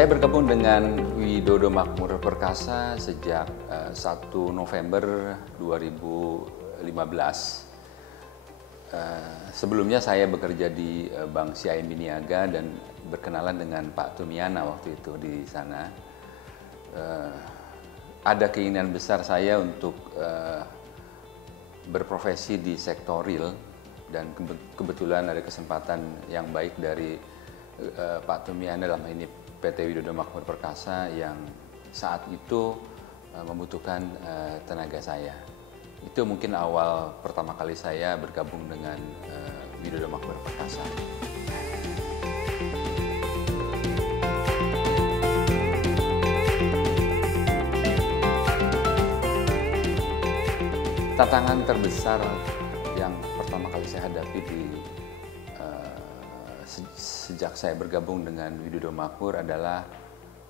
Saya bergabung dengan Widodo Makmur Perkasa sejak 1 November 2015. Sebelumnya saya bekerja di Bank CIMB Niaga dan berkenalan dengan Pak Tumiana waktu itu di sana. Ada keinginan besar saya untuk berprofesi di sektor real dan kebetulan ada kesempatan yang baik dari Pak Tumiana dalam ini PT Widodo Makmur Perkasa yang saat itu membutuhkan tenaga saya. Itu mungkin awal pertama kali saya bergabung dengan Widodo Makmur Perkasa. Tantangan terbesar yang pertama kali saya hadapi sejak saya bergabung dengan Widodo Makmur adalah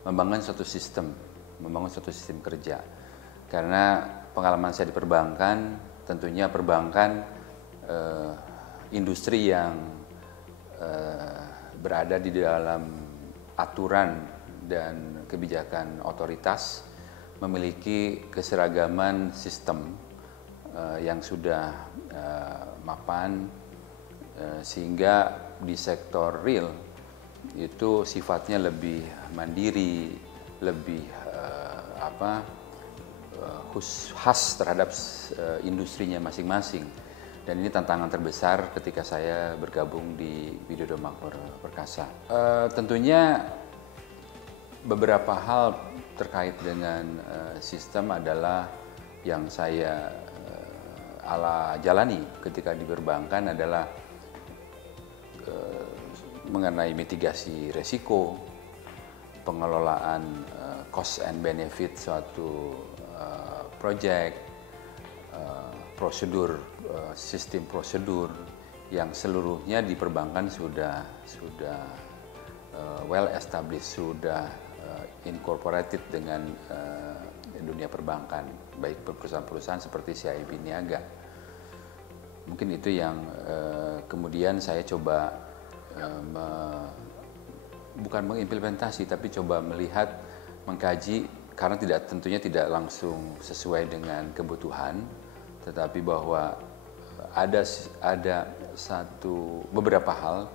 membangun suatu sistem kerja. Karena pengalaman saya di perbankan, tentunya perbankan industri yang berada di dalam aturan dan kebijakan otoritas memiliki keseragaman sistem yang sudah mapan, sehingga di sektor real itu sifatnya lebih mandiri, lebih khas terhadap industrinya masing-masing. Dan ini tantangan terbesar ketika saya bergabung di Widodo Makmur Perkasa. Tentunya beberapa hal terkait dengan sistem adalah yang saya jalani ketika di perbankan adalah mengenai mitigasi resiko, pengelolaan cost and benefit suatu project, prosedur, sistem prosedur yang seluruhnya di perbankan sudah well established, sudah incorporated dengan dunia perbankan, baik perusahaan-perusahaan seperti CIMB Niaga. Mungkin itu yang kemudian saya coba bukan mengimplementasi, tapi coba melihat, mengkaji, karena tentunya tidak langsung sesuai dengan kebutuhan, tetapi bahwa ada beberapa hal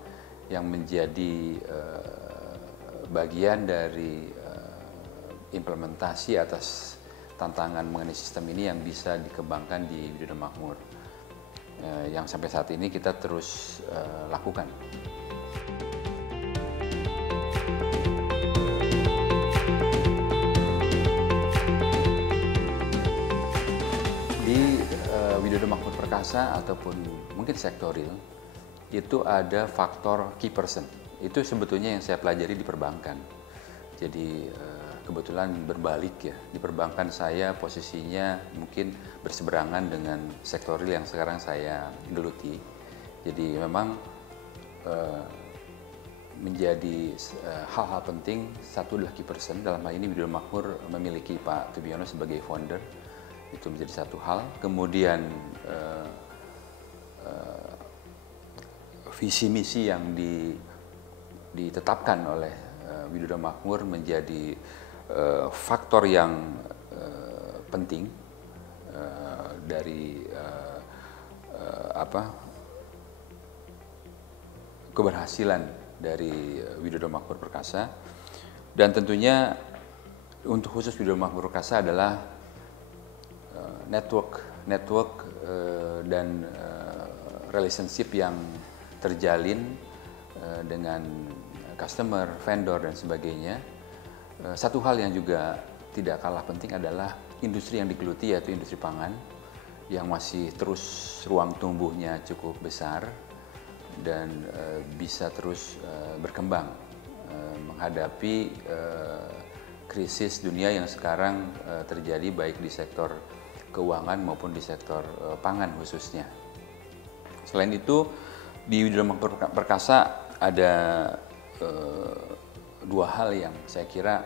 yang menjadi bagian dari implementasi atas tantangan mengenai sistem ini yang bisa dikembangkan di Widodo Makmur, yang sampai saat ini kita terus lakukan. Di Widodo Makmur Perkasa ataupun mungkin sektor real itu ada faktor key person. Itu sebetulnya yang saya pelajari di perbankan. Jadi kebetulan berbalik ya, di perbankan saya posisinya mungkin berseberangan dengan sektor real yang sekarang saya geluti. Jadi memang menjadi hal-hal penting, satu adalah key person. Dalam hal ini Widodo Makmur memiliki Pak Tubiono sebagai founder, itu menjadi satu hal. Kemudian visi misi yang ditetapkan oleh Widodo Makmur menjadi faktor yang penting dari keberhasilan dari Widodo Makmur Perkasa. Dan tentunya untuk khusus Widodo Makmur Perkasa adalah network dan relationship yang terjalin dengan customer, vendor, dan sebagainya. Satu hal yang juga tidak kalah penting adalah industri yang digeluti, yaitu industri pangan, yang masih terus ruang tumbuhnya cukup besar dan bisa terus berkembang menghadapi krisis dunia yang sekarang terjadi baik di sektor keuangan maupun di sektor pangan khususnya. Selain itu, di Widodo Makmur Perkasa ada dua hal yang saya kira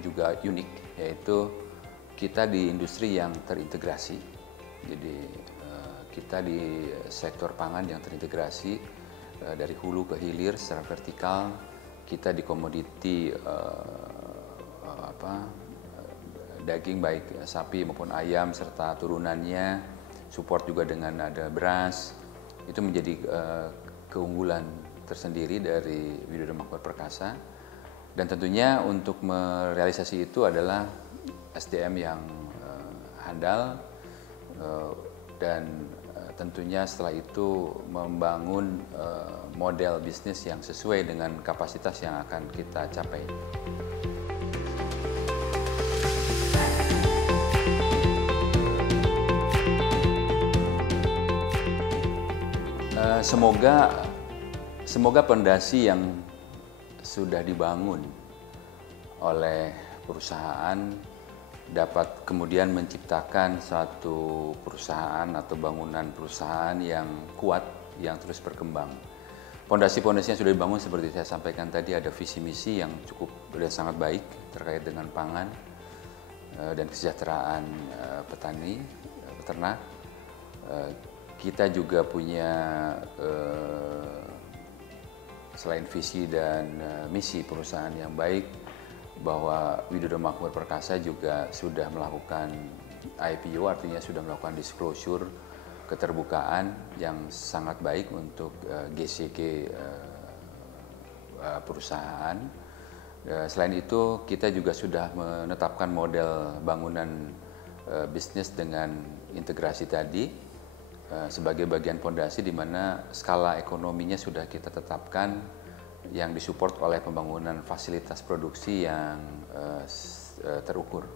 juga unik, yaitu kita di industri yang terintegrasi. Jadi kita di sektor pangan yang terintegrasi dari hulu ke hilir secara vertikal, kita di komoditi daging baik sapi maupun ayam serta turunannya, support juga dengan ada beras, itu menjadi keunggulan tersendiri dari Widodo Makmur Perkasa. Dan tentunya untuk merealisasi itu adalah SDM yang handal, dan tentunya setelah itu membangun model bisnis yang sesuai dengan kapasitas yang akan kita capai. Semoga pondasi yang sudah dibangun oleh perusahaan dapat kemudian menciptakan suatu perusahaan atau bangunan perusahaan yang kuat, yang terus berkembang. Pondasi-pondasi yang sudah dibangun seperti saya sampaikan tadi, ada visi misi yang cukup dan sangat baik terkait dengan pangan dan kesejahteraan petani, peternak. Kita juga punya selain visi dan misi perusahaan yang baik, bahwa Widodo Makmur Perkasa juga sudah melakukan IPO, artinya sudah melakukan disclosure, keterbukaan yang sangat baik untuk GCG perusahaan. Selain itu, kita juga sudah menetapkan model bangunan bisnis dengan integrasi tadi sebagai bagian pondasi, di mana skala ekonominya sudah kita tetapkan, yang disupport oleh pembangunan fasilitas produksi yang terukur.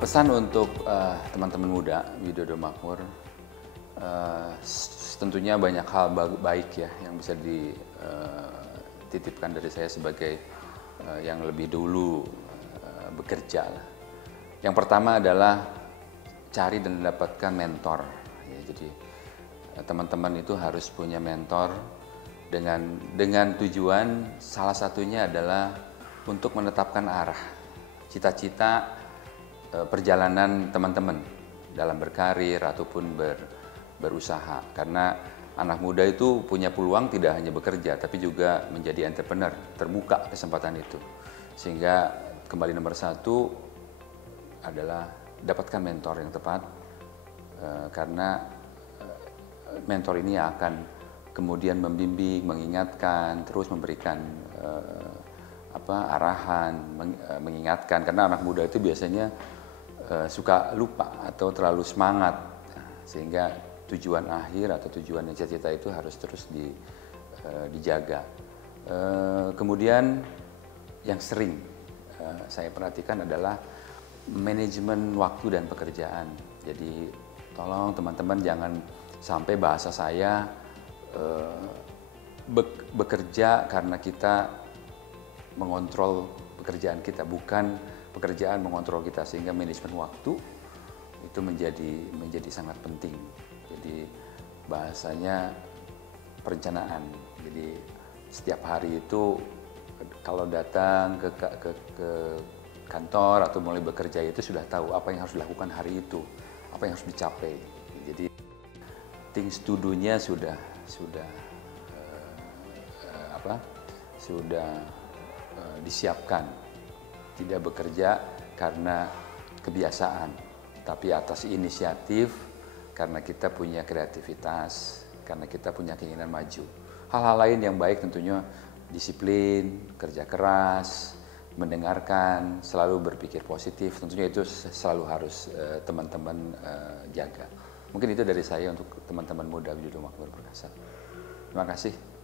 Pesan untuk teman-teman muda Widodo Makmur, tentunya banyak hal baik ya yang bisa dititipkan dari saya sebagai yang lebih dulu bekerja lah. Yang pertama adalah cari dan dapatkan mentor. Ya, jadi teman-teman itu harus punya mentor dengan tujuan salah satunya adalah untuk menetapkan arah, cita-cita perjalanan teman-teman dalam berkarir ataupun berusaha. Karena anak muda itu punya peluang tidak hanya bekerja, tapi juga menjadi entrepreneur, terbuka kesempatan itu. Sehingga kembali nomor satu adalah dapatkan mentor yang tepat, karena mentor ini akan kemudian membimbing, mengingatkan, terus memberikan arahan, mengingatkan. Karena anak muda itu biasanya suka lupa atau terlalu semangat, sehingga tujuan akhir atau tujuan cita-cita itu harus terus dijaga. Kemudian yang sering saya perhatikan adalah manajemen waktu dan pekerjaan. Jadi tolong teman-teman jangan sampai bahasa saya bekerja karena kita mengontrol pekerjaan kita, bukan pekerjaan mengontrol kita, sehingga manajemen waktu itu menjadi sangat penting. Jadi bahasanya perencanaan. Jadi setiap hari itu kalau datang ke kantor atau mulai bekerja itu sudah tahu apa yang harus dilakukan hari itu, apa yang harus dicapai. Jadi things to do-nya sudah disiapkan. Tidak bekerja karena kebiasaan, tapi atas inisiatif, karena kita punya kreativitas, karena kita punya keinginan maju. Hal-hal lain yang baik tentunya disiplin, kerja keras, mendengarkan, selalu berpikir positif, tentunya itu selalu harus teman-teman jaga. Mungkin itu dari saya untuk teman-teman muda Widodo Makmur Perkasa. Terima kasih.